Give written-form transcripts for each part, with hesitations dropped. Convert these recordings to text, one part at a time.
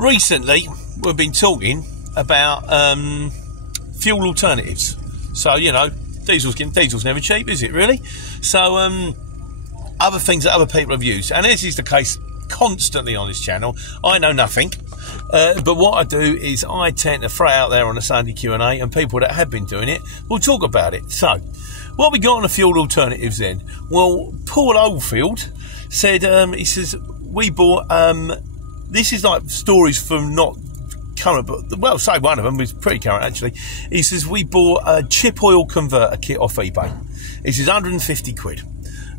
recently we've been talking about fuel alternatives. So, you know, diesel's never cheap, is it really? So other things that other people have used, and this is the case constantly on this channel. I know nothing, but what I do is I tend to throw it out there on a Sunday Q&A, and people that have been doing it will talk about it. So what we got on the fuel alternatives then? Well, Paul Oldfield said, he says, we bought, this is like stories from not current, but, well, say one of them was pretty current actually. He says, we bought a chip oil converter kit off eBay. He says, 150 quid.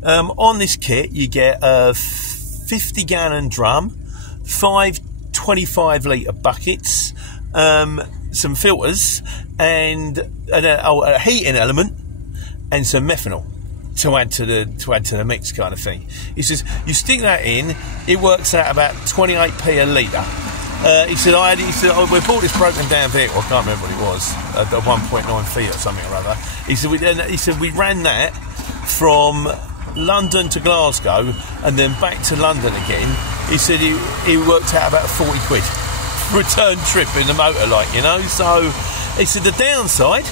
On this kit, you get a 50-gallon drum, 5 25-litre buckets, some filters, and a heating element, and some methanol to add to the mix, kind of thing. He says you stick that in, it works out about 28p a litre. He said we bought this broken down vehicle. I can't remember what it was, at 1.9 feet or something or other. He said we ran that from London to Glasgow and then back to London again. He said it worked out about 40 quid return trip in the motor, like, you know. So he said the downside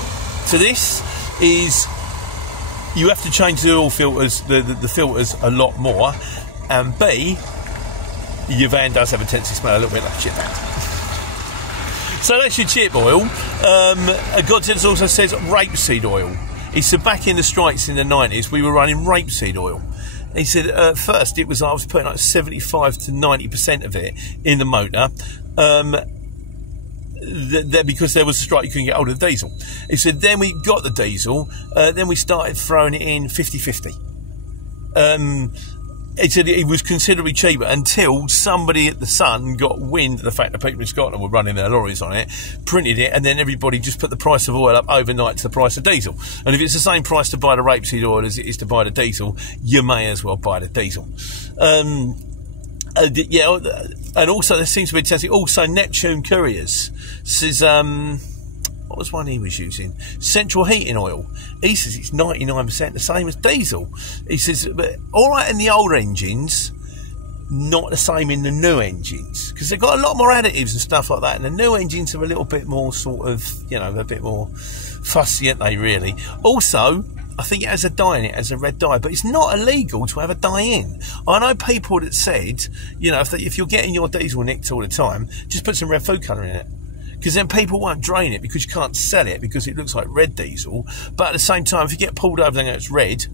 to this is you have to change the oil filters, the filters a lot more, and B, your van does have a tendency to smell a little bit like shit. So that's your chip oil. Godzilla also says rapeseed oil. He said back in the strikes in the 90s, we were running rapeseed oil. He said at first I was putting like 75 to 90% of it in the motor. Because there was a strike, you couldn't get hold of the diesel. He said then we got the diesel, then we started throwing it in 50-50. He said it was considerably cheaper until somebody at the Sun got wind of the fact that people in Scotland were running their lorries on it, printed it, and then everybody just put the price of oil up overnight to the price of diesel. And if it's the same price to buy the rapeseed oil as it is to buy the diesel, you may as well buy the diesel. Yeah, and also there seems to be a tendency. Also, Neptune Couriers says, what was one he was using? Central heating oil. He says it's 99% the same as diesel. He says, but all right in the old engines, not the same in the new engines, because they've got a lot more additives and stuff like that. And the new engines are a little bit more sort of, you know, a bit more fussy, aren't they? Really. Also, I think it has a dye in it, as a red dye, but it's not illegal to have a dye in. I know people that said, you know, if you're getting your diesel nicked all the time, just put some red food colour in it. Because then people won't drain it, because you can't sell it because it looks like red diesel. But at the same time, if you get pulled over and it's red,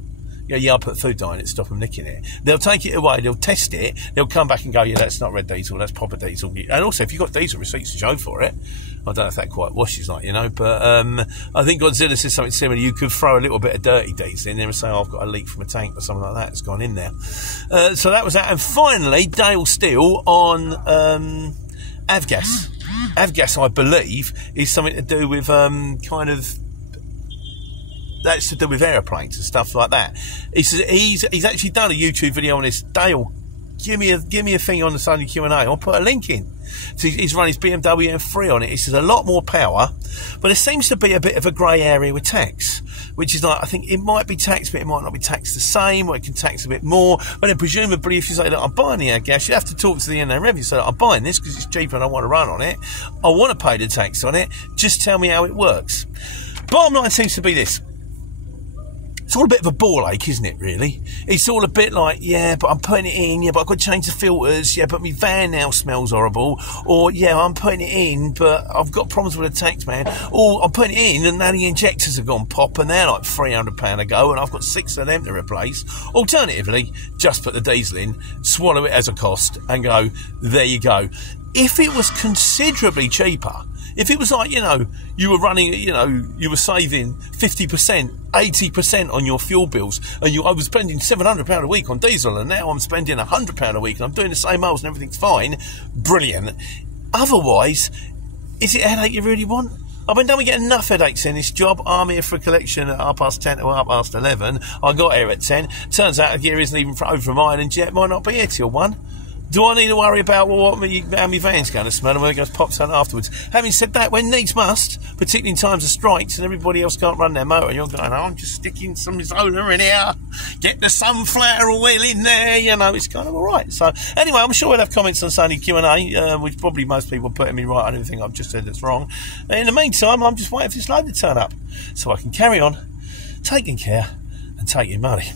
yeah, I'll put food dye in it to stop them nicking it. They'll take it away, they'll test it, they'll come back and go, yeah, that's not red diesel, that's proper diesel. And also, if you've got diesel receipts to show for it, I don't know if that quite washes, like, you know, but I think Godzilla says something similar. You could throw a little bit of dirty diesel in there and say, oh, I've got a leak from a tank or something like that that's gone in there. So that was that. And finally, Dale Steele on Avgas. Avgas, I believe, is something to do with kind of, that's to do with aeroplanes and stuff like that. He says he's actually done a YouTube video on this. Dale, give me a thing on the Sunday Q&A. I'll put a link in. So he's run his BMW M3 on it. He says a lot more power, but there seems to be a bit of a grey area with tax, which is like, I think it might be taxed, but it might not be taxed the same, or it can tax a bit more. But then presumably, if you say, look, I'm buying the Avgas, you have to talk to the NA Revenue. So I'm buying this because it's cheaper and I want to run on it. I want to pay the tax on it. Just tell me how it works. Bottom line seems to be this. It's all a bit of a ball ache, isn't it, really? It's all a bit like, yeah, but I'm putting it in, yeah, but I've got to change the filters, yeah, but my van now smells horrible, or, yeah, I'm putting it in, but I've got problems with the tanks, man, or I'm putting it in and now the injectors have gone pop and they're like £300 a go and I've got 6 of them to replace. Alternatively, just put the diesel in, swallow it as a cost and go, there you go. If it was considerably cheaper, if it was like, you know, you were running, you know, you were saving 50%, 80% on your fuel bills, and I was spending £700 a week on diesel, and now I'm spending £100 a week, and I'm doing the same miles and everything's fine, brilliant. Otherwise, is it a headache you really want? I've been done with getting enough headaches in this job. I'm here for a collection at 10:30 to 11:30. I got here at 10. Turns out the gear isn't even over from Ireland yet. Might not be here till 1. Do I need to worry about how my van's going to smell and whether it goes pops out afterwards? Having said that, when needs must, particularly in times of strikes and everybody else can't run their motor, and you're going, oh, I'm just sticking some soda in here, get the sunflower oil in there, you know, it's kind of all right. So anyway, I'm sure we'll have comments on Sunday Q&A, which probably most people are putting me right on everything I've just said that's wrong. In the meantime, I'm just waiting for this load to turn up so I can carry on taking care and taking money.